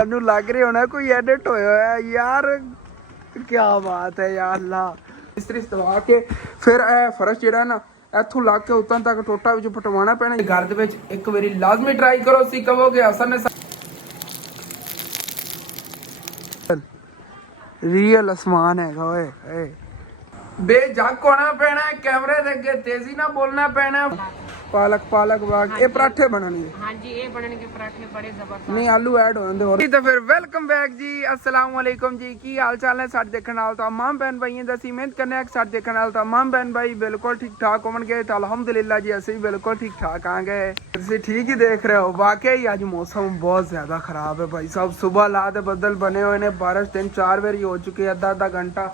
ਸਾਨੂੰ ਲੱਗ ਰਿਹਾ ਹੋਣਾ ਕੋਈ ਐਡਿਟ ਹੋਇਆ ਹੋਇਆ ਯਾਰ। क्या बात है यार अल्लाह। मिस्त्री दवा के फिर फर्श ਜਿਹੜਾ ਨਾ ਇੱਥੋਂ ਲੱਗ ਕੇ ਉਤਾਂ ਤੱਕ ਟੋਟਾ ਵਿੱਚ ਪਟਵਾਉਣਾ ਪੈਣਾ। ਘਰ ਦੇ ਵਿੱਚ ਇੱਕ ਵਾਰੀ ਲਾਜ਼ਮੀ ਟਰਾਈ ਕਰੋ। ਸੀ ਕਹੋਗੇ ਹਸਨ ਨੇ ਰੀਅਲ ਅਸਮਾਨ ਹੈਗਾ ਓਏ। ਬੇਝੱਕ ਹੋਣਾ ਪੈਣਾ, ਕੈਮਰੇ ਦੇ ਅੱਗੇ ਤੇਜ਼ੀ ਨਾਲ ਬੋਲਣਾ ਪੈਣਾ। पालक बाग ये पराठे बनने। हाँ जी ये बनने पराठे बड़े जबरदस्त। नहीं आलू ऐड हो जाते और तो फिर वेलकम बैक जी। अस्सलाम वालेकुम जी। की हाल चाल है साडे देखने वाले तमाम बहन भाई दा सी मेहनत करने साडे देखने वाले तमाम बहन भाई बिल्कुल ठीक ठाक होंगे तो अल्हम्दुलिल्लाह जी असं भी बिल्कुल ठीक ठाक आएंगे। तुम ठीक ही देख रहे हो। वाकई अज मौसम बहुत ज्यादा खराब है भाई साहब। सुबह ला दे बदल बने हुए ने, बारिश 3-4 बारी हो चुकी है, आधा घंटा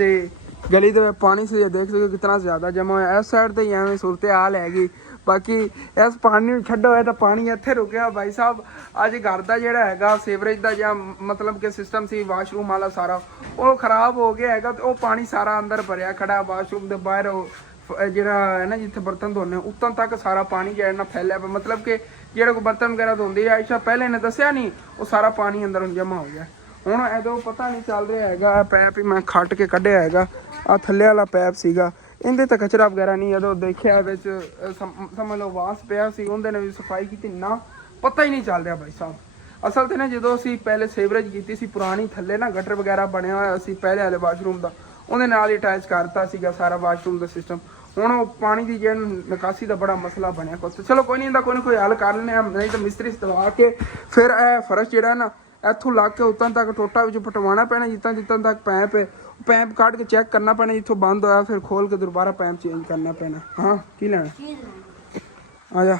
तो गली के पानी से देख सको कितना ज्यादा जमा है। इस साइड तो एवं सूरत हाल हैगी। बाकी इस पानी छड्डो है तो पानी इत्थे रुकिया भाई साहब। अज घर का जोड़ा है सीवरेज का या मतलब कि सिस्टम सी वाशरूम वाला सारा वो खराब हो गया है तो पानी सारा अंदर भरिया खड़ा। वाशरूम के बाहर जोड़ा है ना जिथे बर्तन धोने उत्तों तक सारा पानी जो है फैलिया पे। मतलब कि जो कोई बर्तन वगैरह धोंदी है आयशा पहले ने दसिया नहीं वो सारा पानी अंदर जमा हो गया। हुण एदों पता नहीं चल रहा है। पैप ही मैं खट के कढ़िया है आ थल्ले वाला पैप सीगा इहदे ते कचरा वगैरह नहीं जो देखिया समझ लो वास पिया सी उहदे ने भी सफाई की ना पता ही नहीं चल रहा भाई साहब। असल तो ना जो असी पहले सीवरेज की सी पुरानी थल्ले ना गटर वगैरह बनया होया सी पहले वाले वाशरूम का उहदे नाल ही अटैच करता सीगा सारा वाशरूम का सिस्टम। हुण पानी की जो निकासी का बड़ा मसला बनया कुछ। चलो कोई नहीं कोई ना कोई हल कर लेने नहीं तो मिस्त्री दवा के फिर फर्श जो ना ਇੱਥੋਂ ਲੱਗ ਕੇ ਉਤਾਂ ਤੱਕ ਟੋਟਾ ਵਿੱਚ ਪਟਵਾਉਣਾ ਪੈਣਾ। ਜਿੱਤਾਂ ਤੱਕ ਪੈਪ ਕੱਢ ਕੇ ਚੈੱਕ ਕਰਨਾ ਪੈਣਾ। ਜਿੱਥੋਂ ਬੰਦ ਹੋਇਆ ਫਿਰ ਖੋਲ ਕੇ ਦੁਬਾਰਾ ਪੈਪ ਚੇਂਜ ਕਰਨਾ ਪੈਣਾ। ਹਾਂ ਕੀ ਲੈਣਾ ਆ ਜਾ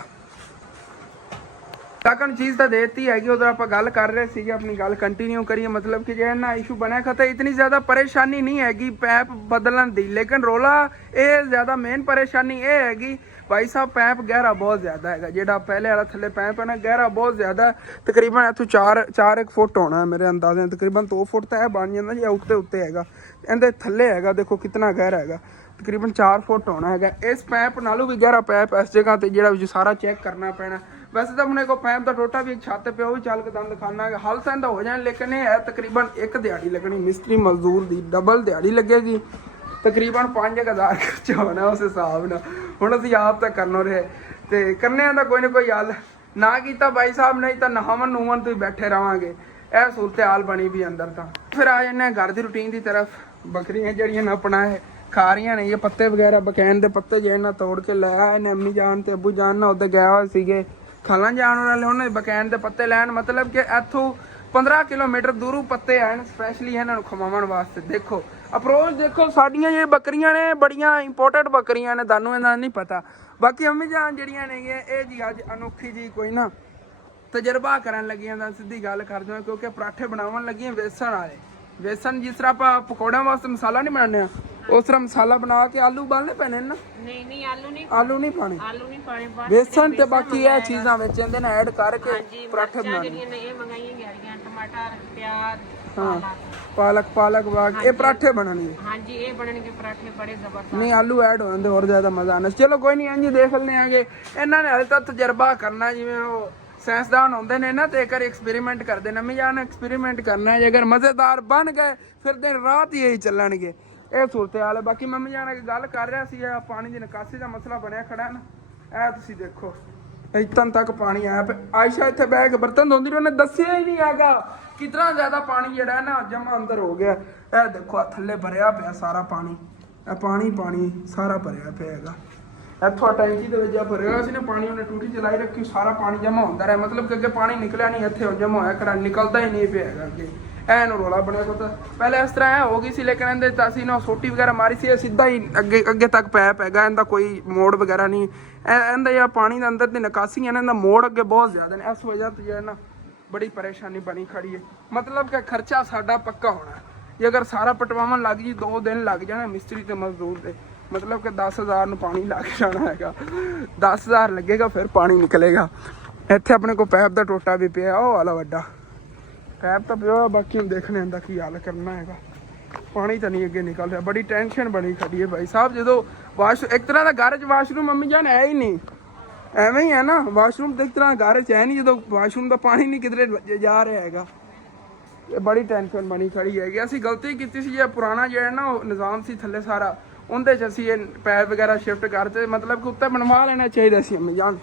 ਤੱਕਣ ਚੀਜ਼ ਤਾਂ ਦੇਤੀ ਹੈਗੀ। ਉਧਰ ਆਪਾਂ ਗੱਲ ਕਰ ਰਹੇ ਸੀਗੇ ਆਪਣੀ ਗੱਲ ਕੰਟੀਨਿਊ ਕਰੀਏ। मतलब कि ਜਿਹੜਾ ਨਾ ਇਸ਼ੂ ਬਣਿਆ ਖਤਾ इतनी ज़्यादा परेशानी नहीं हैगी पैप बदलन दी, लेकिन रोला ये ज़्यादा मेन परेशानी ये हैगी भाई साहब पैप गहरा बहुत ज़्यादा है। जो पहले वाला थले पैप है ना गहरा बहुत ज़्यादा तकरीबन इतों 4 फुट होना है मेरे अंदाजे तकरीबन 2 फुट तो है बन जाता जी उत्ते उत्ते है। इहदे थले है देखो कितना गहरा है तकरीबन 4 फुट होना है। इस पैप नालों भी गहरा पैप इस जगह पर जो सारा चेक करना पैना। वैसे तो अपने को पैप का टोटा भी एक छत पे भी चल के दम दिखाना है हल सहदा हो जाए, लेकिन ये है तकरीबन एक दिहाड़ी लगनी मिस्त्री मजदूर की डबल दिहाड़ी लगेगी तकरीबन 5,000 खर्चा होना उस हिसाब न। हुण असीं आप तो करना रहे तो करने का कोई ना कोई हल ना किया भाई साहब, नहीं तो नहावन नूवन तो ही बैठे रहांगे। यह सूरत हाल बनी भी अंदर तो फिर आ जाने घर की रूटीन की तरफ। बकरियां जड़ियां अपना है खा रही ने ये पत्ते वगैरह बकैन के पत्ते जो ना तोड़ के लै आए ने अम्मी जान ते अबू जान ना उधर गए हुए सीगे खालन जान वाले उन्होंने बकैन के पत्ते लैन। मतलब कि इतों 15 किलोमीटर दूरों पत्ते आए स्पैशली इन्होंने खवावन वास्ते। देखो अप्रोच देखो साड़ियाँ ये बकरियां ने बड़ियां इंपोर्टेंट बकरियां ने थानू इन्ना नहीं पता। बाकी अम्मी जान जड़ियां ने ये जी अज अनोखी जी कोई ना तजर्बा करन लगियां सीधी गल कर दूँ क्योंकि पराठे बनावन लगियां बेसन वाले। बेसन जिस तरह आप पकौड़ियां वास्ते मसाला नहीं बनाने उस तरह मसाला बना के आलू उबालने पैने ना। नहीं आलू नहीं पाने बेसन ते बाकी ये चीज़ां विच इहदे नाल ऐड करके पराठे बनाने। टमाटर प्याज हाँ पालक बाग ये पराठे बनने। हाँ जी ये बनने पराठे बड़े जबरदस्त। नहीं आलू ऐड हो जाते और ज़्यादा मज़ा आना। चलो कोई नहीं इंज देख लेने आगे इन्होंने हाले तो तजर्बा करना जिवें वो साइंसदान होंदे ने ना तो एक एक्सपेरीमेंट करते हैं। अम्मी जान एक्सपेरीमेंट करना है अगर मज़ेदार बन गए फिर दिन रात ही यही चलणगे। ये सूरत हाल है। बाकी मम्मी जान गल कर रहा सी पानी की निकासी का मसला बनया खड़ा है ना। ए तुसीं देखो इतों तक पानी आया पे। आयशा इत्थे बह के बर्तन धोंदी उन्हें दसिया ही नहीं हैगा कितना ज़्यादा पानी जो है ना जमा अंदर हो गया। ए देखो थल्ले भरिया पिया सारा पानी पानी सारा भरिया पिया हैगा। इतों टैंकी के भरिया सी ना पानी उन्हें टूटी चलाई रखी सारा पानी जमा होता रहा। मतलब कि अगे पानी निकलिया नहीं इतने जमा होया खड़ा निकलता ही नहीं पिया हैगा अगे। एन रोला बनया पता पहले इस तरह हो गई सी, लेकिन इहदे असीं ना सोटी वगैरह मारी सी सीधा ही अगे तक पैप हैगा। इहदा कोई मोड़ वगैरह नहीं। इहदा जिहड़ा पानी दे अंदर दी निकासी है ना इहदा मोड़ अगे बहुत ज़्यादा ने। इस वजह तो जो है ना बड़ी परेशानी बनी खड़ी है। मतलब कि खर्चा साडा पक्का होना है। जे अगर सारा पटवावन लग जी 2 दिन लग जाने मिस्त्री ते मजदूर दे। मतलब कि 10,000 पानी लग जाना है 10,000 लगेगा फिर पानी निकलेगा। इत्थे अपने को पैप का टोटा भी पिया वो वाला वड्डा पैप तो पिया। बाकी हम देखने आंदा की हल करना है। पानी तो नहीं अगे निकल रहा बड़ी टेंशन बनी खड़ी है भाई साहब। जो वाश एक तरह का घर च वाशरूम मम्मी जान है ही नहीं एवें ही है ना। वाशरूम तो एक तरह घर च है नहीं जो वाशरूम का पानी नहीं किधरे जा रहा है। ਇਹ ਬੜੀ ਟੈਨਸ਼ਨ ਬਣੀ ਖੜੀ ਹੈਗੀ। ਅਸੀਂ ਗਲਤੀ ਕੀਤੀ ਸੀ, ਜੇ ਪੁਰਾਣਾ ਜਿਹੜਾ ਨਾ ਉਹ ਨਿਜ਼ਾਮ ਸੀ ਥੱਲੇ ਸਾਰਾ, ਉਹਦੇ 'ਚ ਅਸੀਂ ਇਹ ਪੈਪ ਵਗੈਰਾ ਸ਼ਿਫਟ ਕਰਤੇ, ਮਤਲਬ ਕਿ ਉੱਤੇ ਬਣਵਾ ਲੈਣਾ ਚਾਹੀਦਾ ਸੀ ਅੰਮੀ ਜਾਨ।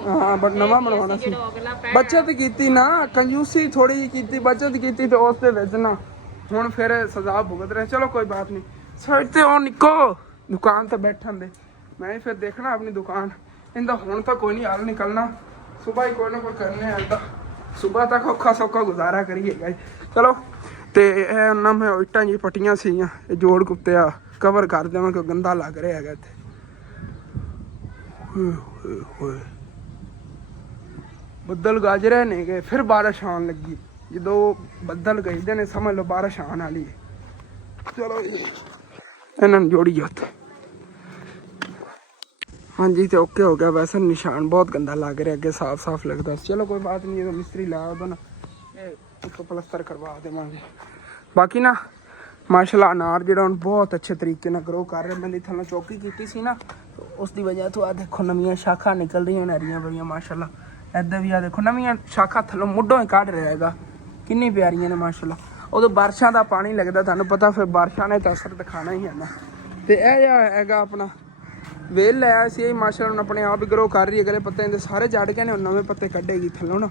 ਹਾਂ ਬਟ ਨਵਾਂ ਬਣਵਾਉਣਾ ਸੀ। ਬੱਚਤ ਕੀਤੀ ਨਾ, ਕੰਜੂਸੀ ਥੋੜੀ ਜਿਹੀ ਕੀਤੀ, ਬੱਚਤ ਕੀਤੀ ਤੇ ਉਸ ਦੇ ਵਿੱਚ ਨਾ ਹੁਣ ਫਿਰ ਸਜ਼ਾ ਭੁਗਤ ਰਹੇ। ਚਲੋ ਕੋਈ ਬਾਤ ਨਹੀਂ, ਸਾਈਡ ਤੇ ਉਹ ਨਿੱਕੋ ਦੁਕਾਨ ਤੇ ਬੈਠਣ ਦੇ, ਮੈਂ ਫਿਰ ਦੇਖਣਾ ਆਪਣੀ ਦੁਕਾਨ। ਇਹਦਾ ਹੁਣ ਤਾਂ ਕੋਈ ਨਹੀਂ ਹੱਲ ਨਿਕਲਣਾ, ਸੁਬਾਹ ਹੀ ਕੋਈ ਨਾ ਕੋਈ ਕਰਨੇ ਆਂਦਾ, ਸੁਬਾਹ ਤੱਕ ਔਖਾ ਸੌਖਾ ਗੁਜ਼ਾਰਾ ਕਰੀਏਗਾ। ਚਲੋ ਤੇ ਇਹ ਉਹਨਾਂ ਮੈਂ ਇੱਟਾਂ ਜੀ ਪੱਟੀਆਂ ਸੀਗੀਆਂ, ਇਹ ਜੋੜ ਕੁੱਤਿਆ ਕਵਰ ਕਰ ਦੇਵਾਂ ਕਿ ਗੰਦਾ ਲੱਗ ਰਿਹਾ ਹੈਗਾ ਇੱਥੇ। ਹੋਏ ਬੱਦਲ ਗੱਜ ਰਹੇ ਨੇਗੇ, ਫਿਰ ਬਾਰਿਸ਼ ਆਉਣ ਲੱਗੀ। ਜਦੋਂ ਬੱਦਲ ਗਜਦੇ ਨੇ ਸਮਝ ਲਓ ਬਾਰਿਸ਼ ਆਉਣ ਵਾਲੀ ਹੈ। ਚਲੋ ਇਹਨਾਂ ਨੂੰ ਜੋੜੀ ਉੱਥੇ। ਹਾਂਜੀ ਤੇ ਓਕੇ ਹੋ ਗਿਆ। ਵੈਸੇ ਨਿਸ਼ਾਨ ਬਹੁਤ ਗੰਦਾ ਲੱਗ ਰਿਹਾ, ਅੱਗੇ ਸਾਫ਼ ਸਾਫ਼ ਲੱਗਦਾ ਸੀ। ਚਲੋ ਕੋਈ ਬਾਤ ਨਹੀਂ, ਜਦੋਂ ਮਿਸਤਰੀ ਲਾਇਆ ਉਹਦਾ ਨਾ ਇਹ ਇੱਕ ਪਲਸਤਰ ਕਰਵਾ ਦੇਵਾਂਗੇ। ਬਾਕੀ ਨਾ ਮਾਸ਼ਾਅੱਲਾ ਅਨਾਰ ਜਿਹੜਾ ਹੁਣ ਬਹੁਤ ਅੱਛੇ ਤਰੀਕੇ ਨਾਲ ਗਰੋ ਕਰ ਰਿਹਾ। ਮੈਂ ਥੱਲੋਂ ਚੌਕੀ ਕੀਤੀ ਸੀ ਨਾ, ਉਸ ਦੀ ਵਜ੍ਹਾ ਤੋਂ ਆ ਦੇਖੋ ਨਵੀਆਂ ਸ਼ਾਖਾਂ ਨਿਕਲ ਰਹੀਆਂ ਨੇ ਹਰੀਆਂ ਬੜੀਆਂ ਮਾਸ਼ਾਅੱਲਾ। ਇੱਦਾਂ ਵੀ ਆ ਦੇਖੋ ਨਵੀਆਂ ਸ਼ਾਖਾਂ ਥੱਲੋਂ ਮੁੱਢੋਂ ਹੀ ਕੱਢ ਰਿਹਾ ਹੈਗਾ, ਕਿੰਨੀ ਪਿਆਰੀਆਂ ਨੇ ਮਾਸ਼ਾਅੱਲਾ। ਉਦੋਂ ਬਾਰਿਸ਼ਾਂ ਦਾ ਪਾਣੀ ਲੱਗਦਾ, ਤੁਹਾਨੂੰ ਪਤਾ ਫਿਰ ਬਾਰਿਸ਼ਾਂ ਨੇ ਤਾਂ ਅਸਰ ਦਿਖਾਣਾ ਹੀ ਹੈ ਨਾ। ਤੇ ਇਹ ਜਿਹੜਾ ਹੈਗਾ ਆਪਣਾ ਵੇਲ ਲਿਆ ਸੀ, ਇਹ ਮਾਸ਼ਾਅੱਲਾ ਹੁਣ ਆਪਣੇ ਆਪ ਹੀ ਗਰੋ ਕਰ ਰਹੀ ਹੈ। ਅਗਲੇ ਪੱਤੇ ਇਹਦੇ ਸਾਰੇ ਜੜ ਕੇ ਨੇ, ਹੁਣ ਨਵੇਂ ਪੱਤੇ ਕੱਢੇਗੀ ਥੱਲੋਂ ਨਾ,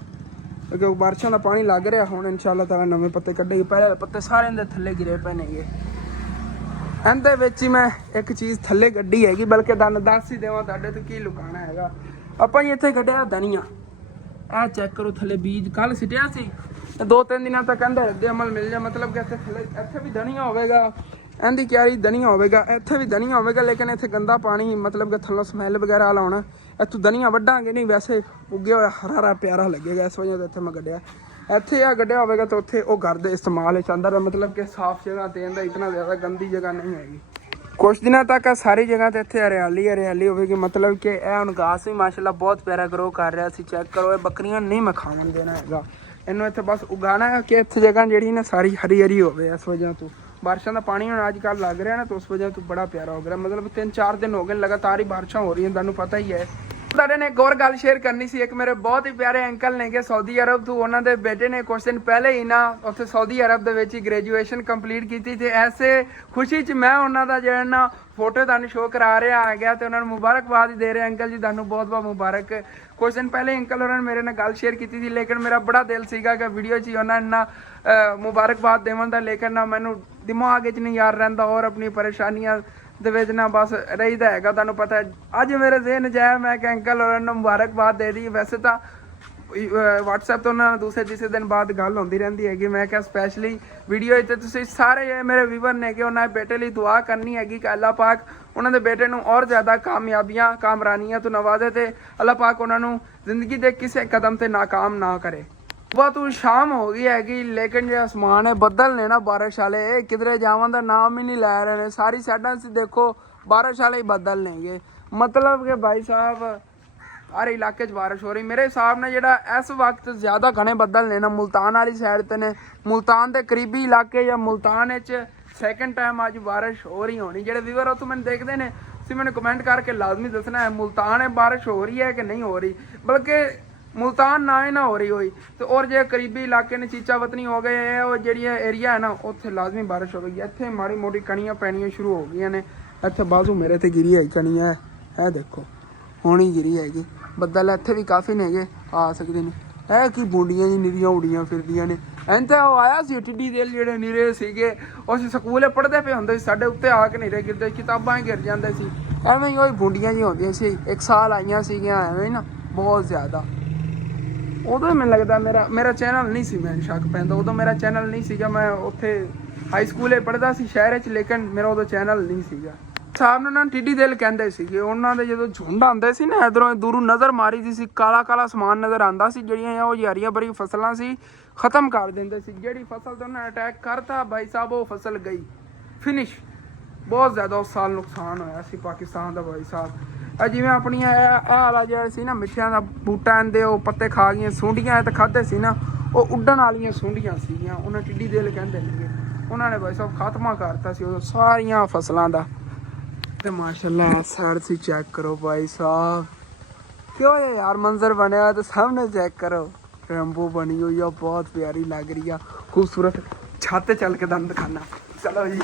ਕਿਉਂਕਿ ਬਾਰਿਸ਼ਾਂ ਦਾ ਪਾਣੀ ਲੱਗ ਰਿਹਾ। ਹੁਣ ਇਨਸ਼ਾਅੱਲਾ ਤਾਲਾ ਨਵੇਂ ਪੱਤੇ ਕੱਢੇਗੀ। ਪਹਿਲੇ ਪੱਤੇ ਸਾਰੇ ਇਹਦੇ ਥੱਲੇ ਗਿਰੇ ਪਏ ਨੇਗੇ। ਇਹਦੇ ਵਿੱਚ ਹੀ ਮੈਂ ਇੱਕ ਚੀਜ਼ ਥੱਲੇ ਕੱਢੀ ਹੈਗੀ, ਬਲਕਿ ਤੁਹਾਨੂੰ ਦੱਸ ਹੀ ਦੇਵਾਂ ਤੁਹਾਡੇ ਤੋਂ ਕੀ ਲੁਕਾਣਾ ਹੈਗਾ। ਆਪਾਂ ਹੀ ਇੱਥੇ ਕੱਢਿਆ ਧਨੀਆ, ਆਹ ਚੈੱਕ ਕਰੋ ਥੱਲੇ ਬੀਜ ਕੱਲ ਸਿੱਟਿਆ ਸੀ ਤੇ 2-3 ਦਿਨਾਂ ਤੱਕ ਕਹਿੰਦਾ ਰੱਦੇ ਅਮਲ ਮਿਲ ਜਾ, ਮਤਲਬ ਕਿ ਇੱਥੇ ਥੱਲੇ ਇੱਥੇ ਵੀ ਧਨੀਆ ਹੋਵੇਗਾ, ਇਹਦੀ ਕਿਆਰੀ ਧਨੀਆ ਹੋਵੇਗਾ, ਇੱਥੇ ਵੀ ਧਨੀਆ ਹੋਵੇਗਾ। ਲੇਕਿਨ ਇੱਥੇ ਗੰਦਾ ਪਾਣੀ, ਮਤਲਬ ਕਿ ਥੱਲੋਂ ਸਮੈਲ ਵਗੈਰਾ ਲਾਉਣਾ, ਇੱਥੋਂ ਧਨੀਆ ਵੱਢਾਂਗੇ ਨਹੀਂ, ਵੈਸੇ ਉੱਗਿਆ ਹੋਇਆ ਹਰਾ ਪਿਆਰਾ ਲੱਗੇਗਾ। ਇਸ ਵਜ੍ਹਾ ਤੋਂ ਇੱਥੇ ਮੈਂ ਕੱਢਿਆ। ਇੱਥੇ ਆ ਕੱਢਿਆ ਹੋਵੇਗਾ ਤਾਂ ਉੱਥੇ ਉਹ ਘਰ ਦੇ ਇਸਤੇਮਾਲ ਵਿੱਚ ਆਉਂਦਾ, ਮਤਲਬ ਕਿ ਸਾਫ਼ ਜਗ੍ਹਾ ਤੇ ਇਹਦਾ ਇਤਨਾ ਜ਼ਿਆਦਾ ਗੰਦੀ ਜਗ੍ਹਾ ਨਹੀਂ ਹੈਗੀ। ਕੁਛ ਦਿਨਾਂ ਤੱਕ ਸਾਰੀ ਜਗ੍ਹਾ ਤੇ ਇੱਥੇ ਹਰਿਆਲੀ ਹੋਵੇਗੀ, ਮਤਲਬ ਕਿ ਇਹ ਹੁਣ ਘਾਸ ਵੀ ਮਾਸ਼ਾਅੱਲਾ ਬਹੁਤ ਪਿਆਰਾ ਗਰੋ ਕਰ ਰਿਹਾ ਸੀ। ਚੈੱਕ ਕਰੋ, ਇਹ ਬੱਕਰੀਆਂ ਨਹੀਂ ਮੈਂ ਖਾਣ ਦੇਣਾ ਹੈਗਾ ਇਹਨੂੰ, ਇੱਥੇ ਬਸ ਉਗਾਉਣਾ ਹੈ ਕਿ ਇੱਥੇ ਜਗ੍ਹਾ ਜਿਹੜੀ ਨਾ ਸਾਰੀ ਹਰੀ ਹੋਵੇ। ਇਸ ਵਜ੍ਹਾ ਤੋਂ ਬਾਰਿਸ਼ਾਂ ਦਾ ਪਾਣੀ ਹੁਣ ਅੱਜ ਕੱਲ੍ਹ ਲੱਗ ਰਿਹਾ ਨਾ, ਤਾਂ ਉਸ ਵਜ੍ਹਾ ਤੋਂ ਬੜਾ ਪਿਆਰਾ ਹੋ ਗਿਆ। ਮਤਲਬ 3-4 ਦਿਨ ਹੋ ਗਏ ਲਗਾਤਾਰ ਹੀ ਬਾਰਿਸ਼ਾਂ ਹੋ ਰਹੀਆਂ, ਤੁਹਾਨੂੰ ਪਤਾ ਹੀ ਹੈ। ਤੁਹਾਡੇ ਨੇ ਇੱਕ ਹੋਰ ਗੱਲ ਸ਼ੇਅਰ ਕਰਨੀ ਸੀ। ਇੱਕ ਮੇਰੇ ਬਹੁਤ ਹੀ ਪਿਆਰੇ ਅੰਕਲ ਨੇਗੇ ਸਾਊਦੀ ਅਰਬ ਤੋਂ, ਉਹਨਾਂ ਦੇ ਬੇਟੇ ਨੇ ਕੁਛ ਦਿਨ ਪਹਿਲੇ ਹੀ ਨਾ ਉੱਥੇ ਸਾਊਦੀ ਅਰਬ ਦੇ ਵਿੱਚ ਹੀ ਗ੍ਰੈਜੂਏਸ਼ਨ ਕੰਪਲੀਟ ਕੀਤੀ ਤੇ ਐਸੇ ਖੁਸ਼ੀ 'ਚ ਮੈਂ ਉਹਨਾਂ ਦਾ ਜਿਹੜਾ ਨਾ ਫੋਟੋ ਤੁਹਾਨੂੰ ਸ਼ੋਅ ਕਰਾ ਰਿਹਾ ਆ ਗਿਆ ਤੇ ਉਹਨਾਂ ਨੂੰ ਮੁਬਾਰਕਬਾਦ ਦੇ ਰਿਹਾ। ਅੰਕਲ ਜੀ ਤੁਹਾਨੂੰ ਬਹੁਤ ਬਹੁਤ ਮੁਬਾਰਕ। ਕੁਛ ਦਿਨ ਪਹਿਲੇ ਅੰਕਲ ਉਹਨਾਂ ਨੇ ਮੇਰੇ ਨਾਲ ਗੱਲ ਸ਼ੇਅਰ ਕੀਤੀ ਸੀ, ਲੇਕਿਨ ਮੇਰਾ ਬੜਾ ਦਿਲ ਸੀਗਾ ਕਿ ਵੀਡੀਓ 'ਚ ਹੀ ਉਹਨਾਂ ਨੇ ਮੁਬਾਰਕਬਾਦ ਦੇਵਣ ਦਾ, ਲੇਕਿਨ ਨਾ ਮੈਨੂੰ ਦਿਮਾਗ 'ਚ ਨਹੀਂ ਯਾਰ ਰਹਿੰਦਾ ਔਰ ਆਪਣੀ ਪਰੇਸ਼ਾਨੀਆਂ ਦੇ ਵਿੱਚ ਨਾ ਬਸ ਰਹੀਦਾ ਹੈਗਾ। ਤੁਹਾਨੂੰ ਪਤਾ ਅੱਜ ਮੇਰੇ ਜ਼ਿਹਨ 'ਚ ਆਇਆ, ਮੈਂ ਕਿ ਅੰਕਲ ਉਹਨਾਂ ਨੂੰ ਮੁਬਾਰਕਬਾਦ ਦੇ ਦੀ। ਵੈਸੇ ਤਾਂ WhatsApp ਤੋਂ ਉਹਨਾਂ ਨਾਲ ਦੂਸਰੇ ਤੀਸਰੇ ਦਿਨ ਬਾਅਦ ਗੱਲ ਹੁੰਦੀ ਰਹਿੰਦੀ ਹੈਗੀ। ਮੈਂ ਕਿਹਾ ਸਪੈਸ਼ਲੀ ਵੀਡੀਓ 'ਤੇ ਤੁਸੀਂ ਸਾਰੇ ਮੇਰੇ ਵੀਵਰ ਨੇ ਕਿ ਉਹਨਾਂ ਦੇ ਬੇਟੇ ਲਈ ਦੁਆ ਕਰਨੀ ਹੈਗੀ ਕਿ ਅੱਲਾਹ ਪਾਕ ਉਹਨਾਂ ਦੇ ਬੇਟੇ ਨੂੰ ਔਰ ਜ਼ਿਆਦਾ ਕਾਮਯਾਬੀਆਂ ਕਾਮਰਾਨੀਆਂ ਤੋਂ ਨਵਾਜ਼ੇ ਤੇ ਅੱਲਾਹ ਪਾਕ ਉਹਨਾਂ ਨੂੰ ਜ਼ਿੰਦਗੀ ਦੇ ਕਿਸੇ ਕਦਮ ਤੇ ਨਾਕਾਮ ਨਾ ਕਰੇ। ਬਹੁਤ ਸ਼ਾਮ ਹੋ ਗਈ ਹੈਗੀ, ਲੇਕਿਨ ਜੇ ਅਸਮਾਨ ਹੈ ਬੱਦਲ ਨੇ ਨਾ ਬਾਰਿਸ਼ ਵਾਲੇ, ਕਿਧਰੇ ਜਾਵਣ ਦਾ ਨਾਮ ਹੀ ਨਹੀਂ ਲੈ ਰਹੇ ਨੇ। ਸਾਰੀ ਸਾਈਡਾਂ 'ਚ ਦੇਖੋ ਬਾਰਿਸ਼ ਵਾਲੇ ਹੀ ਬੱਦਲ ਨੇਗੇ, ਮਤਲਬ ਕਿ ਭਾਈ ਸਾਹਿਬ ਹਰ ਇਲਾਕੇ 'ਚ ਬਾਰਿਸ਼ ਹੋ ਰਹੀ। ਮੇਰੇ ਹਿਸਾਬ ਨਾਲ ਜਿਹੜਾ ਇਸ ਵਕਤ ਜ਼ਿਆਦਾ ਘਣੇ ਬੱਦਲ ਨੇ ਨਾ ਮੁਲਤਾਨ ਵਾਲੀ ਸਾਈਡ ਤੇ ਨੇ, ਮੁਲਤਾਨ ਦੇ ਕਰੀਬੀ ਇਲਾਕੇ ਜਾਂ ਮੁਲਤਾਨ ਵਿੱਚ ਸੈਕਿੰਡ ਟਾਈਮ ਅੱਜ ਬਾਰਿਸ਼ ਹੋ ਰਹੀ ਹੋਣੀ। ਜਿਹੜੇ ਵੀਵਰ ਉੱਥੋਂ ਮੈਨੂੰ ਦੇਖਦੇ ਨੇ, ਤੁਸੀਂ ਮੈਨੂੰ ਕਮੈਂਟ ਕਰਕੇ ਲਾਜ਼ਮੀ ਦੱਸਣਾ ਹੈ ਮੁਲਤਾਨ ਹੈ ਬਾਰਿਸ਼ ਹੋ ਰਹੀ ਹੈ ਕਿ ਨਹੀਂ ਹੋ ਰਹੀ, ਬਲਕਿ ਮੁਲਤਾਨ ਨਾ ਹੀ ਨਾ ਹੋ ਰਹੀ ਹੋਈ ਤੇ ਔਰ ਜੇ ਕਰੀਬੀ ਇਲਾਕੇ ਨੇ ਚੀਚਾ ਵਤਨੀ ਹੋ ਗਏ, ਉਹ ਜਿਹੜੀ ਏਰੀਆ ਹੈ ਨਾ ਉੱਥੇ ਲਾਜ਼ਮੀ ਬਾਰਿਸ਼ ਹੋ ਗਈ। ਇੱਥੇ ਮਾੜੀ ਮੋਟੀ ਕਣੀਆਂ ਪੈਣੀਆਂ ਸ਼ੁਰੂ ਹੋ ਗਈਆਂ ਨੇ। ਇੱਥੇ ਬਾਜ਼ੂ ਮੇਰੇ ਤੇ ਗਿਰੀ ਹੈ ਕਣੀਆਂ, ਇਹ ਦੇਖੋ ਹੁਣ ਹੀ ਗਿਰੀ ਹੈਗੀ। ਬੱਦਲ ਇੱਥੇ ਵੀ ਕਾਫੀ ਨੇਗੇ, ਆ ਸਕਦੇ ਨੇ। ਇਹ ਕੀ ਬੂੰਡੀਆਂ ਜੀ ਨਿਰੀਆਂ ਉੜੀਆਂ ਫਿਰਦੀਆਂ ਨੇ। ਐਂ ਤਾਂ ਉਹ ਆਇਆ ਸੀ ਟਿੱਡੀ ਦੇ ਜਿਹੜੇ ਨੀਰੇ ਸੀਗੇ, ਉਹ ਅਸੀਂ ਸਕੂਲੇ ਪੜ੍ਹਦੇ ਪਏ ਹੁੰਦੇ ਸੀ, ਸਾਡੇ ਉੱਤੇ ਆ ਕੇ ਨੀਰੇ ਗਿਰਦੇ, ਕਿਤਾਬਾਂ ਹੀ ਗਿਰ ਜਾਂਦੇ ਸੀ। ਐਵੇਂ ਹੀ ਉਹ ਬੂੰਡੀਆਂ ਜੀ ਹੁੰਦੀਆਂ ਸੀ, ਇੱਕ ਸਾਲ ਆਈਆਂ ਸੀਗੀਆਂ ਐਵੇਂ ਨਾ ਬਹੁਤ ਜ਼ਿਆਦਾ। ਉਦੋਂ ਮੈਨੂੰ ਲੱਗਦਾ ਮੇਰਾ ਚੈਨਲ ਨਹੀਂ ਸੀ, ਮੈਨੂੰ ਸ਼ੱਕ ਪੈਂਦਾ ਉਦੋਂ ਮੇਰਾ ਚੈਨਲ ਨਹੀਂ ਸੀਗਾ। ਮੈਂ ਉੱਥੇ ਹਾਈ ਸਕੂਲੇ ਪੜ੍ਹਦਾ ਸੀ ਸ਼ਹਿਰ 'ਚ, ਲੇਕਿਨ ਮੇਰਾ ਉਦੋਂ ਚੈਨਲ ਨਹੀਂ ਸੀਗਾ। ਸਾਹਿਬ ਨੂੰ ਨਾ ਟਿੱਡੀ ਦਿਲ ਕਹਿੰਦੇ ਸੀਗੇ। ਉਹਨਾਂ ਦੇ ਜਦੋਂ ਝੁੰਡ ਆਉਂਦੇ ਸੀ ਨਾ ਇੱਧਰੋਂ ਦੂਰੋਂ ਨਜ਼ਰ ਮਾਰੀ ਦੀ ਸੀ, ਕਾਲਾ ਕਾਲਾ ਸਮਾਨ ਨਜ਼ਰ ਆਉਂਦਾ ਸੀ, ਜਿਹੜੀਆਂ ਉਹ ਹਰੀਆਂ ਭਰੀਆਂ ਫਸਲਾਂ ਸੀ ਖ਼ਤਮ ਕਰ ਦਿੰਦੇ ਸੀ। ਜਿਹੜੀ ਫਸਲ ਤੇ ਉਹਨਾਂ ਅਟੈਕ ਕਰਤਾ ਭਾਈ ਸਾਹਿਬ, ਉਹ ਫਸਲ ਗਈ ਫਿਨਿਸ਼। ਬਹੁਤ ਜ਼ਿਆਦਾ ਉਸ ਸਾਲ ਨੁਕਸਾਨ ਹੋਇਆ ਸੀ ਪਾਕਿਸਤਾਨ ਦਾ ਭਾਈ ਸਾਹਿਬ। ਜਿਵੇਂ ਆਪਣੀਆਂ ਇਹ ਵਾਲਾ ਜਿਹੜਾ ਸੀ ਨਾ ਮਿੱਠਿਆਂ ਦਾ ਬੂਟਾ, ਇਹਦੇ ਉਹ ਪੱਤੇ ਖਾ ਗਈਆਂ ਸੁੰਡੀਆਂ, ਤੇ ਖਾਧੇ ਸੀ ਨਾ ਉਹ ਉੱਡਣ ਵਾਲੀਆਂ ਸੁੰਡੀਆਂ ਸੀਗੀਆਂ, ਉਹਨਾਂ ਟਿੱਡੀ ਦਿਲ ਕਹਿੰਦੇ ਸੀਗੇ। ਉਹਨਾਂ ਨੇ ਭਾਈ ਸਾਹਿਬ ਖਾਤਮਾ ਕਰਤਾ ਸੀ ਉਦੋਂ ਸਾਰੀਆਂ ਫਸਲਾਂ ਦਾ। ਤੇ ਮਾਸ਼ਾਅੱਲਾ ਸਾਈਡ ਸੀ ਚੈੱਕ ਕਰੋ ਭਾਈ ਸਾਹਿਬ, ਕਿਉਂ ਯਾਰ ਮੰਜ਼ਰ ਬਣਿਆ ਤੇ ਸਾਹਮਣੇ ਚੈੱਕ ਕਰੋ। ਰੈਂਬੋ ਬਣੀ ਹੋਈ ਆ, ਬਹੁਤ ਪਿਆਰੀ ਲੱਗ ਰਹੀ ਆ, ਖੂਬਸੂਰਤ। ਛੱਤ ਤੇ ਚੱਲ ਕੇ ਤੁਹਾਨੂੰ ਦਿਖਾਣਾ। ਚਲੋ ਜੀ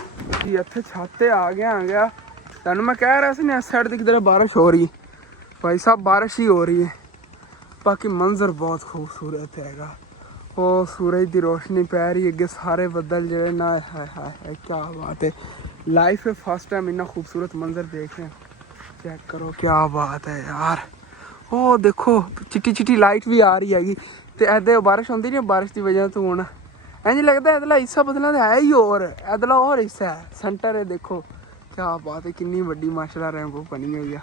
ਇੱਥੇ ਛੱਤ ਤੇ ਆ ਗਿਆ। ਤੁਹਾਨੂੰ ਮੈਂ ਕਹਿ ਰਿਹਾ ਸੀ ਨਾ, ਇਸ ਸਾਈਡ ਤੇ ਕਿਧਰ ਬਾਰਿਸ਼ ਹੋ ਰਹੀ, ਭਾਈ ਸਾਹਿਬ ਬਾਰਿਸ਼ ਹੀ ਹੋ ਰਹੀ ਹੈ। ਬਾਕੀ ਮੰਜ਼ਰ ਬਹੁਤ ਖੂਬਸੂਰਤ ਹੈਗਾ। ਉਹ ਸੂਰਜ ਦੀ ਰੋਸ਼ਨੀ ਪੈ ਰਹੀ ਅੱਗੇ, ਸਾਰੇ ਬੱਦਲ ਜਿਹੜੇ ਨਾ, ਹਾਏ ਹਾਏ ਹਾਏ क्या बात है। लाइफ में फर्स्ट टाइम इतना खूबसूरत मंजर देख रहे हैं। चेक करो, क्या बात है यार। ओ देखो चिट्टी चिट्टी लाइट भी आ रही हैगी। ते ऐदे बारिश होंदी नहीं, बारिश की वजह तो हुण इंज लगदा इधरला हिस्सा बदला तो है ही, और इधरला और हिस्सा है, सेंटर है। देखो क्या बात है, कितनी बड़ी माशाल्लाह रैंबो बनी हुई है।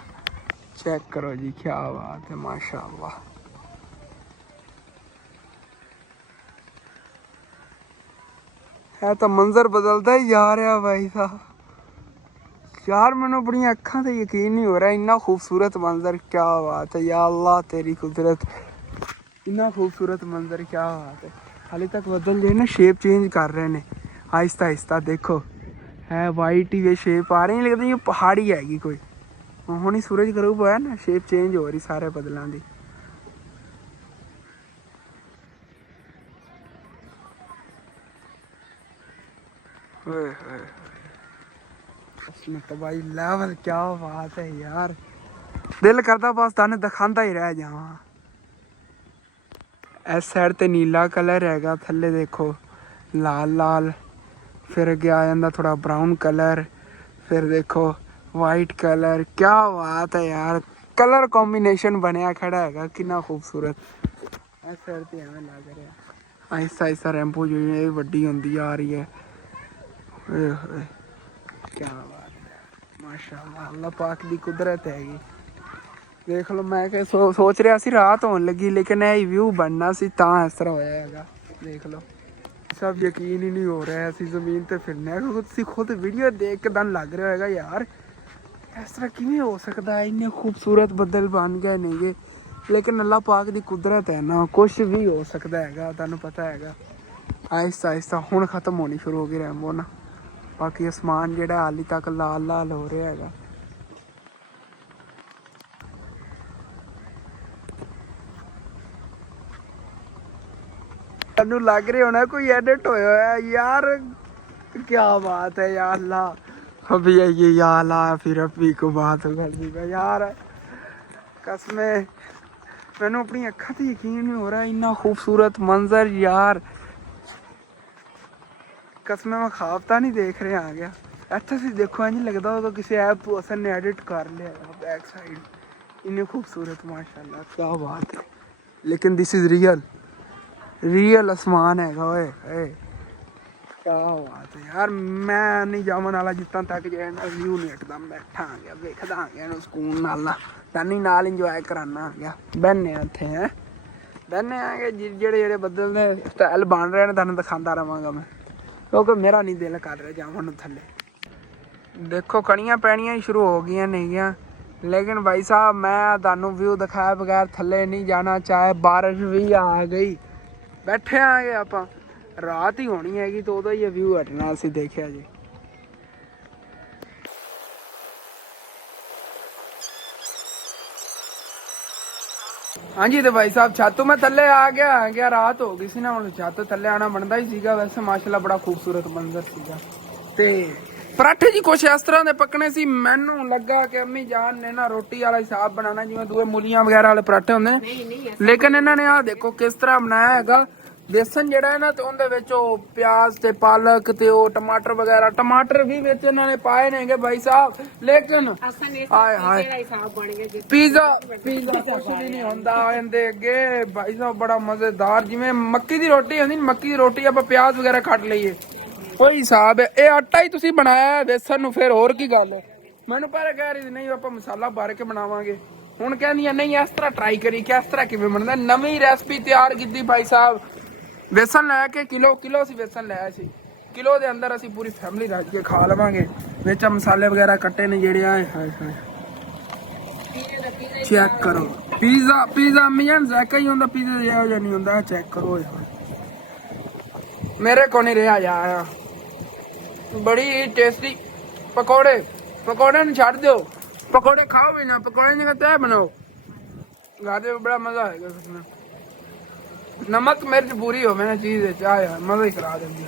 चेक करो जी, क्या बात है माशाल्लाह। है तो मंजर बदलता ही जा रहा भाई साहब। यार मैंने अपनी अखा से यकीन नहीं हो रहा, इतना खूबसूरत मंजर। क्या बात है या अल्लाह तेरी कुदरत, इतना खूबसूरत मंजर, क्या बात है। हाले तक बदल जो है ना शेप चेंज कर रहे हैं आहिस्ता आहिस्ता। देखो है वाइट ही शेप आ रही, लगता ये पहाड़ी हैगी कोई। हुण ही सूरज गरूब होया ना, शेप चेंज हो रही सारे बदलों की। उसमें तो भाई लेवल, क्या बात है यार। दिल करता बस तन दिखांदा ही रह जावां। इस साइड ते नीला कलर हैगा, थल्ले देखो लाल लाल, फिर अगे आ जांदा थोड़ा ब्राउन कलर, फिर देखो वाइट कलर। क्या बात है यार, कलर कॉम्बिनेशन बनया खड़ा हैगा, कितना खूबसूरत। इस साइड ते एवें लग रहा आहिस्ता आहिस्ता रैंपो जो है वड्डी होंदी आ रही है। क्या बात है माशाल्लाह, अल्लाह पाक की कुदरत हैगी। देख लो मैं क्या सोच रहा सी रात होने लगी, लेकिन यह व्यू बनना सी तां इस तरह होया हैगा। देख लो सब यकीन ही नहीं हो रहा है, असी जमीन ते फिरने तुसीं खुद वीडियो देख के दन लग रहा होगा यार इस तरह किवें हो सकता है। इन्ने खूबसूरत बदल बन गए नहीं, लेकिन अल्लाह पाक की कुदरत है ना, कुछ भी हो सकता हैगा, तुहानूं पता हैगा। आहिस्ता आहिस्ता हुण खत्म होनी शुरू हो गई रैंबो ना। बाकी आसमान जिहड़ा हाली तक लाल लाल हो रहा हैगा। तैनूं लग रहा होना कोई एडिट होया है यार। क्या बात है या अल्लाह, अभी ये या अल्लाह, फिर अभी को बात हो गई यार। कसमें मैनू अपनी अखा ते यकीन नहीं हो रहा, इन्ना खूबसूरत मंजर यार। कसमें मैं खाबता नहीं देख रहे आ गया। इत्थे तुसीं देखो इंज लगदा होगा किसी ऐप पर्सन ने एडिट कर लिया बैक साइड। इन्नी खूबसूरत माशाल्लाह, क्या बात है। लेकिन दिस इज़ रियल आसमान हैगा। ओए क्या बात है यार। मैं नहीं जावन वाला जितना तक जो है ना व्यू नहीं हटदा, बैठा आ गया वेखदा आ गया सुकून नाल, तैनूं नाल इंजॉय कराना आ गया। बहने इत्थे हैं, बहने आ गए जेह्ड़े जेह्ड़े बदल दे स्टाइल बन रहे हैं, तुहानूं दिखांदा रवांगा मैं, क्योंकि मेरा नहीं दिल कर रहा जावन थल्ले। देखो कणियां पैनियां शुरू हो गई नहीं, लेकिन भाई साहब मैं तुहानूं व्यू दिखाए बगैर थल्ले नहीं जाना, चाहे बारिश भी आ गई। बैठे आगे आप, रात ही होनी हैगी तो उदों ही व्यू हटना। असीं देखिया जी हाँ जी। तो भाई साहब छत मैं थल्ले आ गया रात हो गई सी ना, हुण छत थल्ले आना बनता ही सीगा। वैसे माशाल्लाह बड़ा खूबसूरत मंजर सीगा। ते पराठे जी कुछ इस तरह के पकने सी, मैनू लगा कि अम्मी जान ने ना रोटी वाला हिसाब बनाना जिवें दूए मूलियां वगैरह वाले पराठे होंदे, लेकिन इन्होंने आ देखो किस तरह बनाया हैगा। बेसन जिहड़ा है ना ते उहदे विच ओह प्याज ते पालक ते ओह टमाटर वगैरह, टमाटर भी विच इन्होंने पाए ने भाई साहब। लेकिन हाय हाय पिज़्ज़ा कुछ भी नहीं होंदा इहदे अगे भाई साहब। बड़ा मजेदार, जिवें मक्की दी रोटी होंदी, मक्की दी रोटी आपां प्याज वगैरह कट लईए, कोई हिसाब है। ये आटा ही तुसीं बनाया बेसन नूं, फिर होर की गल। मैनूं पहले कह रही नहीं आपां मसाला भर के बनावांगे, हुण कहंदी नहीं इस तरह ट्राई करी कि इस तरह किवें बनदा। नवीं रेसिपी तैयार कीती भाई साहब। बेसन लै के किलो असीं बेसन लिया सी, किलो दे अंदर असीं पूरी फैमिली रज के खा लवांगे। विच मसाले वगैरह कट्टे ने जेहड़े आए हाय हाय। चेक करो पिज़्ज़ा अम्मी जान ज़ायका ही होंदा, पिज़्ज़ा जिहा नहीं होंदा। चेक करो यार, मेरे को नहीं रहा यार। बड़ी टेस्टी पकौड़े न छड़ दो, पकौड़े खाओ भी ना, पकौड़े जगह तय बनाओ। घर बड़ा मजा आएगा उसमें। ਨਮਕ ਮਿਰਚ ਪੂਰੀ ਹੋਵੇ ਨਾ ਚੀਜ਼ ਵਿੱਚ ਆ ਯਾਰ ਮਜ਼ਾ ਹੀ ਕਰਾ ਦਿੰਦੀ।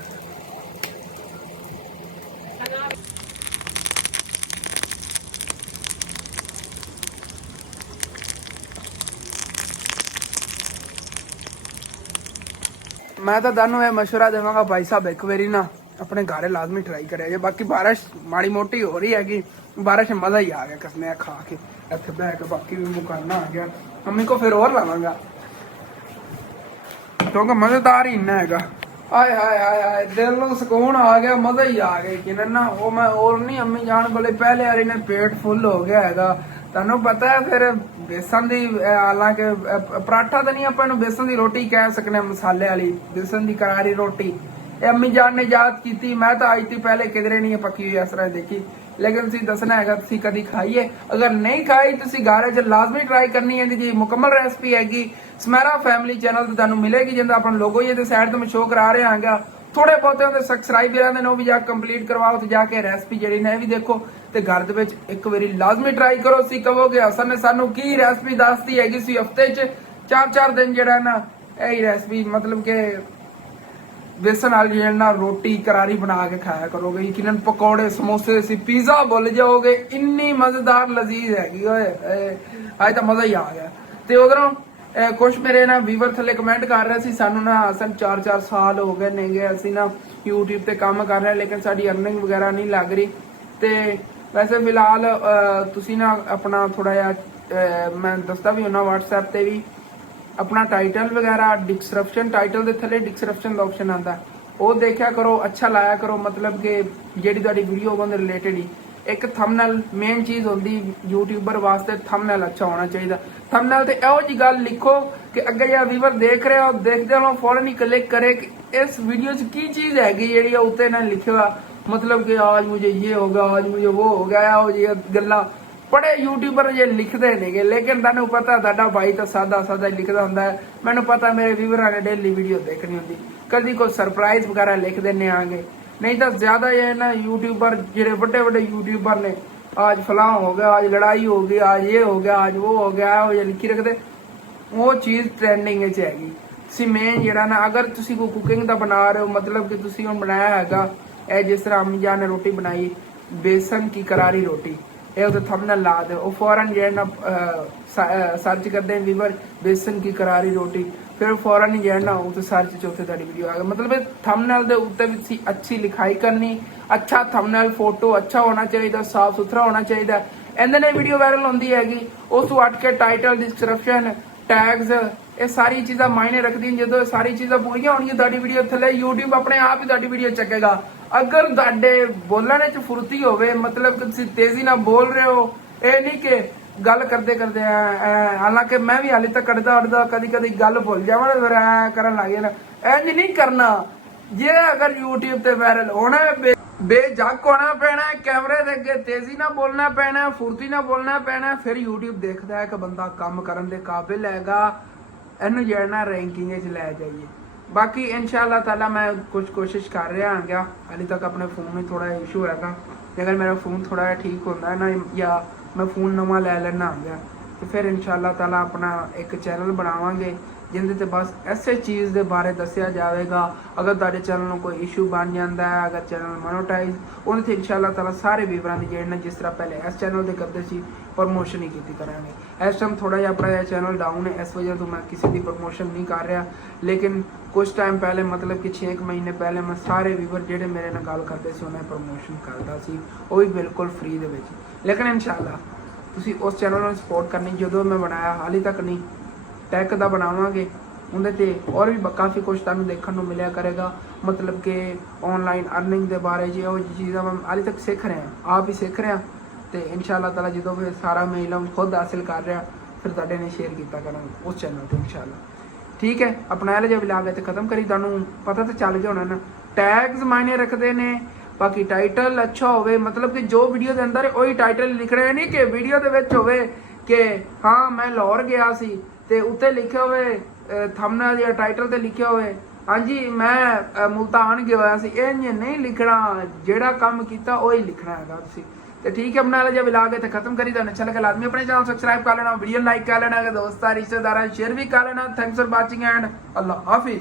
मैं तो ਤੁਹਾਨੂੰ ਇਹ ਮਸ਼ਵਰਾ ਦੇਵਾਂਗਾ ਭਾਈ ਸਾਹਿਬ ਇੱਕ ਵਾਰੀ ਨਾ ਆਪਣੇ ਘਰੇ ਲਾਜ਼ਮੀ ਟਰਾਈ ਕਰਿਆ ਜੇ। ਬਾਕੀ ਬਾਰਿਸ਼ ਮਾੜੀ ਮੋਟੀ ਹੋ ਰਹੀ ਹੈਗੀ, ਬਾਰਿਸ਼ ਮਜ਼ਾ ਹੀ ਆ ਗਿਆ ਕਸਮੇ ਖਾ ਕੇ ਇੱਥੇ ਬਹਿ ਕੇ। ਬਾਕੀ ਵੀ ਮੁਕਾਨਾ ਆ ਗਿਆ, ਮੰਮੀ ਕੋ ਫਿਰ ਹੋਰ ਲਾਵਾਂਗਾ ਕਿਉਂਕਿ ਮਜ਼ੇਦਾਰ ਹੀ ਇੰਨਾ ਹੈਗਾ। ਆਏ ਹਾਏ ਹਾਏ ਹਾਏ ਦਿਲ ਨੂੰ ਸਕੂਨ ਆ ਗਿਆ, ਮਜ਼ਾ ਹੀ ਆ ਗਿਆ ਕਿ ਨਾ। ਉਹ ਮੈਂ ਹੋਰ ਨਹੀਂ ਅੰਮੀ ਜਾਣ ਕੋਲੇ ਪਹਿਲੇ ਵਾਰੀ ਨੇ ਪੇਟ ਫੁੱਲ ਹੋ ਗਿਆ ਹੈਗਾ। ਤੁਹਾਨੂੰ ਪਤਾ ਹੈ ਫਿਰ बेसन दी हालांकि पराठा तो नहीं अपन बेसन दी रोटी कह सकने, मसाले वाली बेसन दी करारी रोटी अम्मी जान ने याद की। मैं तो आज थी पहले किधरे नहीं पकी हुई इस तरह देखी, लेकिन तुसी दसना है तुसी कदी खाई है। अगर नहीं खाई तुसी घर च लाजमी ट्राई करनी है जी। मुकम्मल रेसिपी हैगी स्मेरा फैमिली चैनल तो तुहानू मिलेगी, जिंदा अपन लोगो ही साइड तो मैं शो करा रहा हां। थोड़े बहुते सबसक्राइबर ने भी जाके कंप्लीट करवाओ तो जाके रेसिपी जी ने भी देखो ते घर दे विच एक बारी लाजमी ट्राई करो। सी कहोगे हसन ने सानू की रेसिपी दसदी हैगी सी हफ्ते च 4-4 दिन जेड़ा ना यही रेसिपी मतलब के बेसन वाली ना रोटी करारी बना के खाया करोगे। यकीनन पकौड़े समोसे सी पिज्जा भुल जाओगे, इन्नी मजेदार लजीज हैगी। आज तो मजा ही आ गया। ते उधरों कुछ मेरे ना ਵੀਵਰ ਥੱਲੇ ਕਮੈਂਟ ਕਰ ਰਹੇ ਸੀ ਸਾਨੂੰ ਨਾ ਅਸਨ 4-4 ਸਾਲ ਹੋ ਗਏ ਨੇਗੇ ਅਸੀਂ ਨਾ YouTube ਤੇ ਕੰਮ ਕਰ ਰਹੇ ਲੇਕਿਨ ਸਾਡੀ ਅਰਨਿੰਗ ਵਗੈਰਾ ਨਹੀਂ ਲੱਗ ਰਹੀ। ਤੇ ਵੈਸੇ ਫਿਲਹਾਲ ਤੁਸੀਂ ਨਾ ਆਪਣਾ ਥੋੜਾ ਜਿਹਾ ਮੈਂ ਦੱਸਦਾ ਵੀ ਉਹਨਾਂ WhatsApp ਤੇ ਵੀ ਆਪਣਾ ਟਾਈਟਲ ਵਗੈਰਾ ਡਿਸਕ੍ਰਿਪਸ਼ਨ ਟਾਈਟਲ ਦੇ ਥੱਲੇ ਡਿਸਕ੍ਰਿਪਸ਼ਨ ਦਾ ਆਪਸ਼ਨ ਆਂਦਾ ਉਹ ਦੇਖਿਆ ਕਰੋ, ਅੱਛਾ ਲਾਇਆ ਕਰੋ। मतलब ਕਿ ਜਿਹੜੀ ਤੁਹਾਡੀ ਵੀਡੀਓ ਉਹਦੇ ਰਿਲੇਟਡ ਹੀ एक थंबनेल मेन चीज होती यूट्यूबर वास्ते थंबनेल अच्छा होना चाहिए। थंबनेल ते ਇਹੋ जी गल लिखो कि अगे या व्यूअर देख रहे हो देखते हो फौरन ही क्लिक करे कि इस वीडियो च की चीज हैगी जेडी उत्ते ना लिखिया। मतलब कि आज मुझे ये होगा, आज मुझे वो हो गया, वो ये गल्ला बड़े यूट्यूबर ये लिखते नहीं, लेकिन तुहानू पता साडा भाई तो सादा सादा लिखता हुंदा है। मैनू पता मेरे व्यूअरां ने डेली वीडियो देखनी हुंदी, कदी कोई सरप्राइज वगैरह लिख देने आगे, नहीं तो ज्यादा ये ना यूट्यूबर जेडे बड़े बड़े यूट्यूबर ने आज फलां हो गया, आज लड़ाई हो गई, आज ये हो गया, आज वो हो गया, वो ये लिखी रखते वो चीज ट्रेंडिंग च हैगी। सी मेन जेड़ा ना अगर तुसी कोई कुकिंग दा बना रहे हो मतलब कि तुसी हुण बनाया हैगा ए जिस तरह अम्मी जान ने रोटी बनाई बेसन की करारी रोटी ए उते थंबनेल ला दे ओ फौरन जे ना सर्च करते हैं व्यूअर बेसन की करारी रोटी फिर फौरन ही जो ना उस सर्च चौथे तारी वीडियो आ गया। मतलब थंबनेल दे उत्ते भी अच्छी लिखाई करनी, अच्छा थंबनेल फोटो अच्छा होना चाहिए, साफ सुथरा होना चाहिए, इंदे ने वीडियो वायरल होंदी हैगी। उस तो हट के टाइटल डिस्क्रिप्शन टैग्स ये सारी चीज़ां मायने रखदी। जो सारी चीज़ां पूरियां होणगियां ताडी वीडियो थले यूट्यूब अपने आप ही ताडी वीडियो चकेगा। अगर तुहाडे बोलने च फुर्ती होवे मतलब कि तुसीं तेजी नाल बोल रहे हो, ये नहीं कि गल करते करते हालांकि मैं भी हाली तक करदा उड़दा कदी कदी गल भुल जावां फिर करन लग जाना। इंज नहीं करना जे अगर यूट्यूब ते वायरल होना बेझक होना पैना, कैमरे दे अगे तेजी ना बोलना पैना, फुर्ती ना बोलना पैना, फिर यूट्यूब देखदा है कि बंदा काम करन दे काबिल हैगा, इनू जेड़ा रैंकिंग च लै जाइए। बाकी इंशाअल्लाह ताला मैं कुछ कोशिश कर रहा हां। हाली तक अपने फोन में थोड़ा इशू हैगा, अगर मेरा फोन थोड़ा ठीक होंदा है ना या मैं फोन नवा लै लेना आ गया तो फिर इंशाअल्लाह ताला अपना एक चैनल बनावांगे जिंदे ते बस ऐसे चीज़ के बारे दसिया जाएगा। अगर तुहाडे चैनल में कोई इशू बन जाता है, अगर चैनल मोनेटाइज उन्हें इंशाअल्लाह ताला सारे व्यूअरां दी जेड़े जिस तरह पहले इस चैनल ते करते सी प्रमोशन ही की करांगे। इस टाइम थोड़ा जिहा अपना चैनल डाउन है, इस वजह तो मैं किसी की प्रमोशन नहीं कर रहा, लेकिन कुछ टाइम पहले मतलब कि 6 महीने पहले मैं सारे व्यूअर जेडे मेरे नाल गल करते सी उन्हें प्रमोशन करता सी, वो भी बिल्कुल फ्री दे विच। लेकिन इंशाअल्लाह तुसी उस चैनल में सपोर्ट करनी जो मैं बनाया हाली तक नहीं टैक का बनावांगे उहदे ते और भी काफ़ी कुछ तुहानू देखने को मिलिया करेगा। मतलब कि ऑनलाइन अर्निंग के बारे च वो चीज़ां मैं हाली तक सीख रहा, आप ही सीख रहा। तो इंशाअल्लाह ताला जो फिर सारा मैं इलम खुद हासिल कर रहा फिर तुहाडे ने शेयर किया करांगा उस चैनल पर इंशाअल्लाह। ठीक है, अपना एल जो विलाग है खत्म करी, तुहानू पता तो चल गया होना ना टैग्स मायने रखते हैं। बाकी टाइटल अच्छा होवे मतलब कि जो वीडियो के अंदर वही टाइटल लिखना है, नहीं कि वीडियो के विच होवे कि हाँ मैं लाहौर गया सी ते उत्ते लिखे हुए थंबनेल या टाइटल ते लिखे हुए हाँ जी मैं मुल्तान गया सी, इंज नहीं लिखना, जेड़ा काम कीता वही लिखना हैगा तुसीं। ਤੇ ਠੀਕ ਹੈ, ਬਣਾ ਲਿਆ ਵਲੌਗ ਇੱਥੇ ਖਤਮ ਕਰੀ। ਤੁਹਾਨੂੰ ਅੱਛਾ ਲੱਗਾ ਲਾਜ਼ਮੀ ਆਪਣੇ ਚੈਨਲ ਸਬਸਕ੍ਰਾਈਬ ਕਰ ਲੈਣਾ, ਵੀਡੀਓ ਲਾਈਕ ਕਰ ਲੈਣਾ, ਦੋਸਤਾਂ ਰਿਸ਼ਤੇਦਾਰਾਂ ਸ਼ੇਅਰ ਵੀ ਕਰ ਲੈਣਾ। ਥੈਂਕਸ ਫॉर ਵਾचिंग एंड अल्लाह हाफिज।